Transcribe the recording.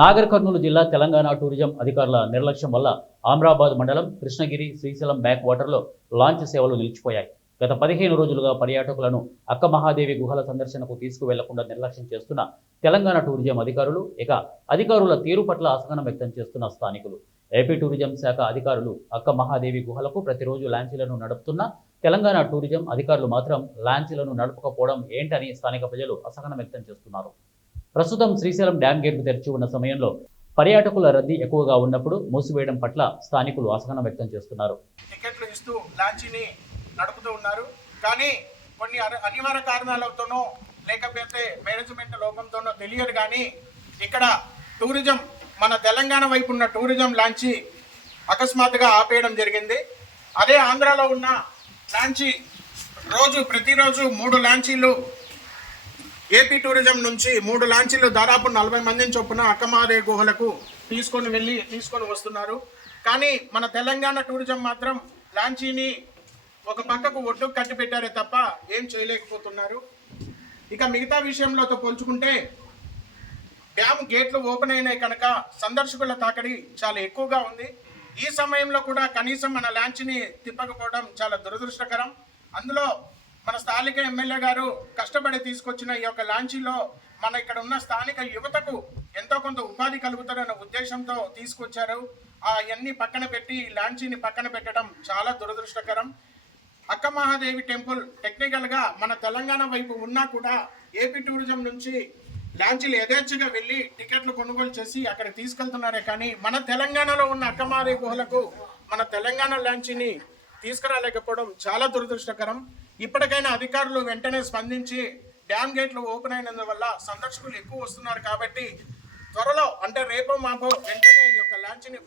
నాగర్ కర్నూలు జిల్లా తెలంగాణ టూరిజం అధికారుల నిర్లక్ష్యం వల్ల ఆమ్రాబాద్ మండలం కృష్ణగిరి శ్రీశైలం బ్యాక్ వాటర్లో లాంచ్ సేవలు నిలిచిపోయాయి. గత 15 రోజులుగా పర్యాటకులను అక్క మహాదేవి గుహల సందర్శనకు తీసుకువెళ్లకుండా నిర్లక్ష్యం చేస్తున్న తెలంగాణ టూరిజం అధికారులు అధికారుల తీరు పట్ల అసహనం వ్యక్తం చేస్తున్న స్థానికులు. ఏపీ టూరిజం శాఖ అధికారులు అక్క మహాదేవి గుహలకు ప్రతిరోజు లాంచీలను నడుపుతున్న తెలంగాణ టూరిజం అధికారులు మాత్రం లాంచీలను నడపకపోవడం ఏంటని స్థానిక ప్రజలు అసహనం వ్యక్తం చేస్తున్నారు. ప్రస్తుతం శ్రీశైలం డ్యాం గేట్లు తెరిచి ఉన్న సమయంలో పర్యాటకుల రద్దీ ఎక్కువగా ఉన్నప్పుడు మూసివేయడం పట్ల స్థానికులు అసహనం వ్యక్తం చేస్తున్నారు. టికెట్లు ఇస్తూ లాంచీని నడుపుతూ ఉన్నారు. కానీ కొన్ని అనివార్య కారణాలతోనో లేకపోతే మేనేజ్మెంట్ లోపంతోనో తెలియదు, కానీ ఇక్కడ టూరిజం మన తెలంగాణ వైపు ఉన్న టూరిజం లాంచీ అకస్మాత్తుగా ఆపేయడం జరిగింది. అదే ఆంధ్రాలో ఉన్న లాంచీ ప్రతిరోజు 3 లాంచీలు, ఏపీ టూరిజం నుంచి 3 లాంచీలు దాదాపు 40 మందిని చొప్పున అక్కమహాదేవి గుహలకు తీసుకొని వస్తున్నారు. కానీ మన తెలంగాణ టూరిజం మాత్రం లాంచీని ఒక పక్కకు ఒడ్డుకు కట్టి పెట్టారే తప్ప ఏం చేయలేకపోతున్నారు. ఇక మిగతా విషయంలో పోల్చుకుంటే డ్యామ్ గేట్లు ఓపెన్ అయినాయి కనుక సందర్శకుల తాకిడి చాలా ఎక్కువగా ఉంది. ఈ సమయంలో కూడా కనీసం మన లాంచీని తిప్పకపోవడం చాలా దురదృష్టకరం. అందులో మన స్థానిక ఎమ్మెల్యే గారు కష్టపడి తీసుకొచ్చిన ఈ యొక్క లాంచీలో మన ఇక్కడ ఉన్న స్థానిక యువతకు ఎంతో కొంత ఉపాధి కలుగుతారన్న ఉద్దేశంతో తీసుకొచ్చారు. అవన్నీ పక్కన పెట్టి లాంచీని పక్కన పెట్టడం చాలా దురదృష్టకరం. అక్క మహాదేవి టెంపుల్ టెక్నికల్గా మన తెలంగాణ వైపు ఉన్నా కూడా ఏపీ టూరిజం నుంచి లాంచీలు యథేచ్ఛగా వెళ్ళి టికెట్లు కొనుగోలు చేసి అక్కడ తీసుకెళ్తున్నారే కానీ మన తెలంగాణలో ఉన్న అక్క మహాదేవి గుహలకు మన తెలంగాణ లాంచీని తీసుకురాలేకపోవడం చాలా దురదృష్టకరం. ఇప్పటికైనా అధికారులు వెంటనే స్పందించి డ్యామ్ గేట్లు ఓపెన్ అయినందువల్ల సందర్శకులు ఎక్కువ వస్తున్నారు కాబట్టి త్వరలో అంటే రేపో మాపో వెంటనే ఈ యొక్క లాంచీని